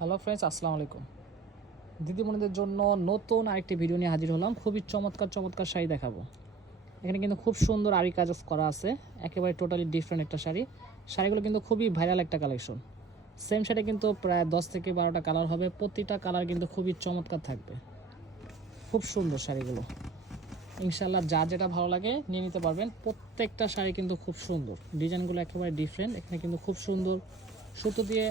Hello friends আসসালামু আলাইকুম। দিদিমণিদের জন্য নতুন আরেকটি ভিডিও নিয়ে হাজির হলাম। খুবই চমৎকার চমৎকার শাড়ি দেখাবো। এখানে কিন্তু খুব সুন্দর আরি কাজ করা আছে। একেবারে টোটালি ডিফারেন্ট একটা শাড়ি। শাড়িগুলো কিন্তু খুবই ভাইরাল একটা কালেকশন সেম শাড়ি কিন্তু প্রায় দশ থেকে বারোটা কালার হবে। প্রতিটা কালার কিন্তু খুবই চমৎকার থাকবে। খুব সুন্দর শাড়িগুলো। ইনশাল্লাহ যা যেটা ভালো লাগে নিয়ে নিতে পারবেন। প্রত্যেকটা শাড়ি কিন্তু খুব সুন্দর। ডিজাইনগুলো একেবারে ডিফারেন্ট এখানে কিন্তু খুব সুন্দর সুতো দিয়ে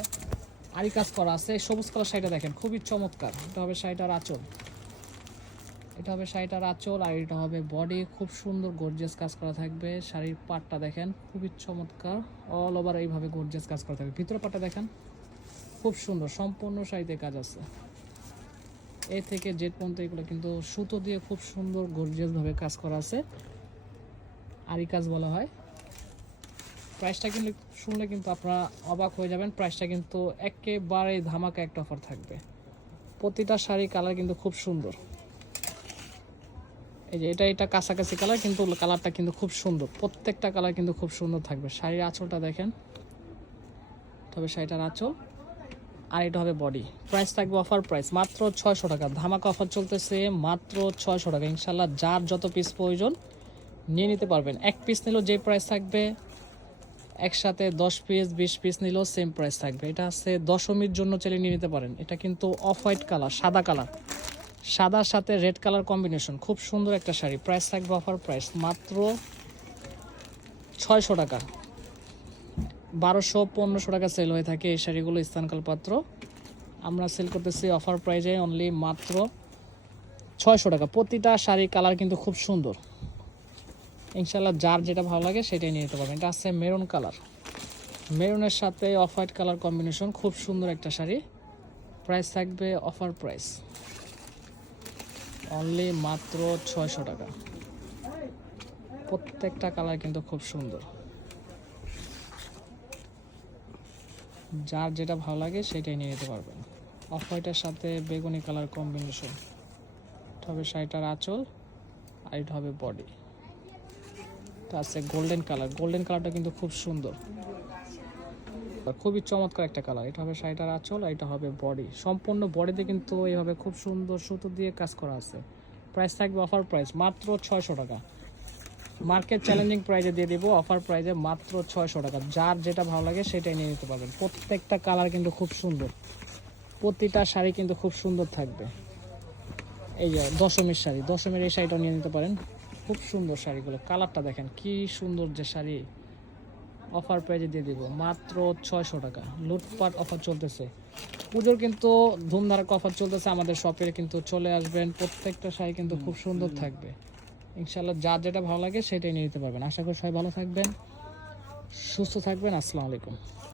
আরি কাজ করা আছে। সবুজ কালার শাড়িটা দেখেন, খুবই চমৎকার। এটা হবে শাড়িটার আঁচল। এটা হবে শাড়িটার আঁচল আর এটা হবে বডি খুব সুন্দর গর্জিয়াস কাজ করা থাকবে। শাড়ির পাটটা দেখেন, খুবই চমৎকার। অল ওভার এইভাবে গর্জিয়াস কাজ করা থাকবে। ভিতরে পাটটা দেখেন, খুব সুন্দর। সম্পূর্ণ শাড়িতে কাজ আছে। এ থেকে জেড পর্যন্ত এগুলো কিন্তু সুতো দিয়ে খুব সুন্দর গর্জিয়াসভাবে কাজ করা আছে। আরি কাজ বলা হয়। প্রাইসটা কিন্তু শুনলে কিন্তু আপনারা অবাক হয়ে যাবেন। প্রাইসটা কিন্তু একেবারে ধামাকা একটা অফার থাকবে। প্রতিটা শাড়ি কালার কিন্তু খুব সুন্দর। এই যে এটা এটা কাছাকাছি কালার, কিন্তু কালারটা কিন্তু খুব সুন্দর। প্রত্যেকটা কালার কিন্তু খুব সুন্দর থাকবে। শাড়ির আঁচলটা দেখেন। তবে শাড়িটার আঁচল। আর এটা হবে বডি। প্রাইস থাকবে অফার প্রাইস মাত্র ছয়শো টাকা। ধামাকা অফার চলতেছে মাত্র ছয়শো টাকা। ইনশাল্লাহ যার যত পিস প্রয়োজন নিয়ে নিতে পারবেন। এক পিস নিলেও যে প্রাইস থাকবে একসাথে দশ পিস বিশ পিস নিলেও সেম প্রাইস থাকবে। এটা হচ্ছে দশমীর জন্য চাইলে নিয়ে নিতে পারেন। এটা কিন্তু অফ হোয়াইট কালার সাদা কালার সাদার সাথে রেড কালার কম্বিনেশন খুব সুন্দর একটা শাড়ি। প্রাইস থাকবে অফার প্রাইস মাত্র ছয়শো টাকা। বারোশো, পনেরোশো টাকা সেল হয়ে থাকে এই শাড়িগুলো স্থানকাল পাত্র আমরা সেল করতেছি অফার প্রাইজে অনলি মাত্র ছয়শো টাকা। প্রতিটা শাড়ি কালার কিন্তু খুব সুন্দর। ইনশাল্লাহ যার যেটা ভালো লাগে সেটাই নিয়ে নিতে পারবেন। এটা আছে মেরুন কালার। মেরুনের সাথে অফ হোয়াইট কালার কম্বিনেশন খুব সুন্দর একটা শাড়ি। প্রাইস থাকবে অফার প্রাইস। অনলি মাত্র ছয়শো টাকা। প্রত্যেকটা কালার কিন্তু খুব সুন্দর। যার যেটা ভালো লাগে সেটাই নিয়ে নিতে পারবেন। অফ হোয়াইটের সাথে বেগুনি কালার কম্বিনেশন। এটা হবে শাড়িটার আঁচল আর এটা হবে বডি। তো আছে গোল্ডেন কালার গোল্ডেন কালারটা কিন্তু খুব সুন্দর। খুবই চমৎকার একটা কালার এটা হবে শাড়িটার আঁচল, এটা হবে বডি সম্পূর্ণ বডিতে কিন্তু এইভাবে খুব সুন্দর সুতো দিয়ে কাজ করা আছে। প্রাইস থাকবে অফার প্রাইস মাত্র ছয়শো টাকা। মার্কেট চ্যালেঞ্জিং প্রাইজে দিয়ে দিব অফার প্রাইজে মাত্র ছয়শো টাকা। যার যেটা ভালো লাগে সেটাই নিয়ে নিতে পারবেন। প্রত্যেকটা কালার কিন্তু খুব সুন্দর। প্রতিটা শাড়ি কিন্তু খুব সুন্দর থাকবে। এই যে দশমীর শাড়ি, দশমীর এই শাড়িটাও নিয়ে নিতে পারেন। খুব সুন্দর শাড়িগুলো। কালারটা দেখেন কি সুন্দর যে শাড়ি। অফার প্রাইজে দিয়ে দিব মাত্র ছয়শো টাকা। লুটপাট অফার চলতেছে। পুজোর কিন্তু ধুমধারাক অফার চলতেছে আমাদের শপে কিন্তু চলে আসবেন। প্রত্যেকটা শাড়ি কিন্তু খুব সুন্দর থাকবে। ইনশাল্লাহ যার যেটা ভালো লাগে সেটাই নিয়ে নিতে পারবেন। আশা করি সবাই ভালো থাকবেন সুস্থ থাকবেন। আসসালামু আলাইকুম।